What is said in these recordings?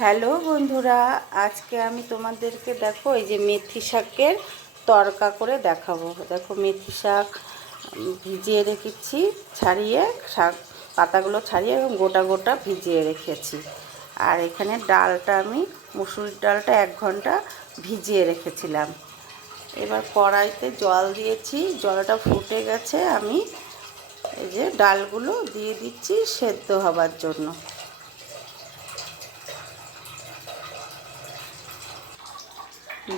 Hello বন্ধুরা, আজকে আমি তোমাদেরকে দেখো এই যে মেথি শাকের তরকা করে দেখাবো। দেখো মেথি শাক ভিজিয়ে রেখেছি, ছাড়িয়ে শাক পাতাগুলো ছাড়িয়ে এবং গোটা গোটা ভিজিয়ে রেখেছি। আর এখানে ডালটা আমি মুসুরির ডালটা 1 ঘন্টা ভিজিয়ে রেখেছিলাম। এবার কড়াইতে জল দিয়েছি, জলটা ফুটে গেছে, আমি এই যে ডালগুলো দিয়ে দিচ্ছি সেদ্ধ হবার জন্য।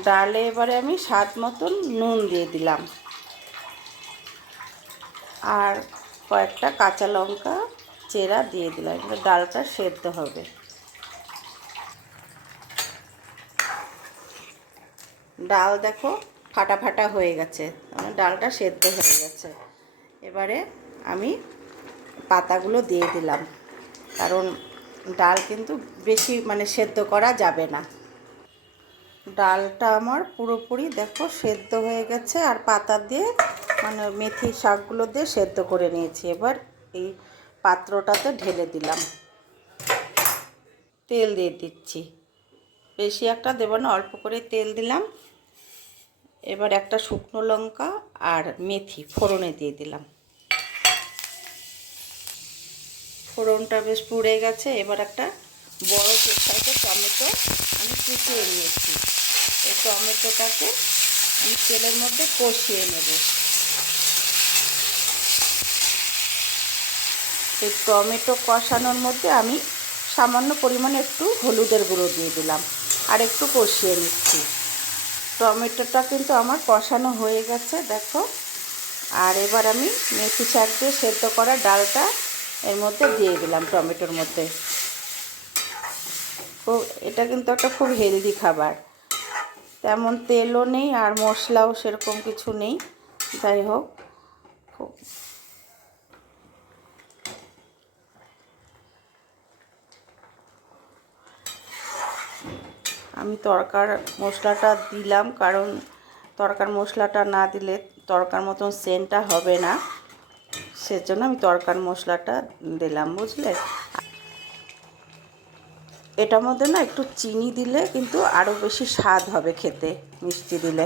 ডালে এবারে আমি স্বাদ মতন নুন দিয়ে দিলাম আর কয়েকটা কাঁচা লঙ্কা চেরা দিয়ে দিলাম। এবার ডালটা সেদ্ধ হবে। ডাল দেখো ফাটা ফাটা হয়ে গেছে, ডালটা সেদ্ধ হয়ে গেছে। এবারে আমি পাতাগুলো দিয়ে দিলাম, কারণ ডাল কিন্তু বেশি সেদ্ধ করা যাবে না। ডালটা আমার পুরোপুরি দেখো সেদ্ধ হয়ে গেছে, আর পাতা দিয়ে মেথি শাকগুলো দিয়ে সেদ্ধ করে নিয়েছি। এবার এই পাত্রটাতে ঢেলে দিলাম, তেল দিয়ে দিচ্ছি, বেশি একটা দেব না, অল্প করে তেল দিলাম। এবার একটা শুকনো লঙ্কা আর মেথি ফোড়নে দিয়ে দিলাম। ফোড়নটা বেশ পুড়ে গেছে। এবার একটা বড় সাইজের টমেটো আমি কুচিয়ে নিয়েছি, এই টমেটোটাকে আমি তেলের মধ্যে কষিয়ে নেব। এই টমেটো কষানোর মধ্যে আমি সামান্য পরিমাণে একটু হলুদের গুঁড়ো দিয়ে দিলাম আর একটু কষিয়ে নিচ্ছি। টমেটোটা কিন্তু আমার কষানো হয়ে গেছে দেখো। আর এবার আমি মেথি শাক দিয়ে সেদ্ধ করা ডালটা এর মধ্যে দিয়ে দিলাম টমেটোর মধ্যে। এটা কিন্তু একটা খুব হেলদি খাবার, তেমন তেলও নেই আর মশলাও সেরকম কিছু নেই। যাই হোক, আমি তরকার মশলাটা দিলাম, কারণ তরকার মশলাটা না দিলে তরকার মতন সেন্টটা হবে না, সেজন্য আমি তরকার মশলাটা দিলাম, বুঝলে। এটার মধ্যে না একটু চিনি দিলে কিন্তু আরও বেশি স্বাদ হবে খেতে, মিষ্টি দিলে।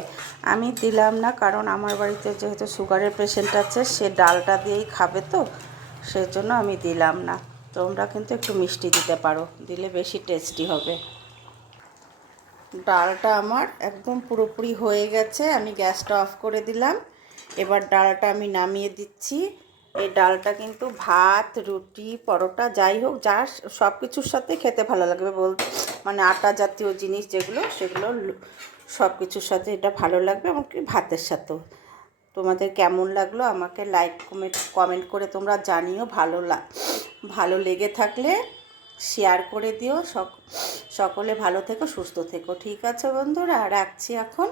আমি দিলাম না, কারণ আমার বাড়িতে যেহেতু সুগারের পেশেন্ট আছে, সে ডালটা দিয়েই খাবে, তো সেজন্য আমি দিলাম না। তোমরা কিন্তু একটু মিষ্টি দিতে পারো, দিলে বেশি টেস্টি হবে। ডালটা আমার একদম পুরোপুরি হয়ে গেছে, আমি গ্যাসটা অফ করে দিলাম। এবার ডালটা আমি নামিয়ে দিচ্ছি। এই ডালটা কিন্তু ভাত, রুটি, পরোটা যাই হোক, যা সব কিছুর সাথে খেতে ভালো লাগবে, আটা জাতীয় জিনিস যেগুলো, সেগুলো সব কিছুর সাথে এটা ভালো লাগবে, এমনকি ভাতের সাথেও। তোমাদের কেমন লাগলো আমাকে লাইক কমেন্ট করে তোমরা জানিও। ভালো লেগে থাকলে শেয়ার করে দিও। সকলে ভালো থেকো, সুস্থ থেকো। ঠিক আছে বন্ধুরা, রাখছি এখন।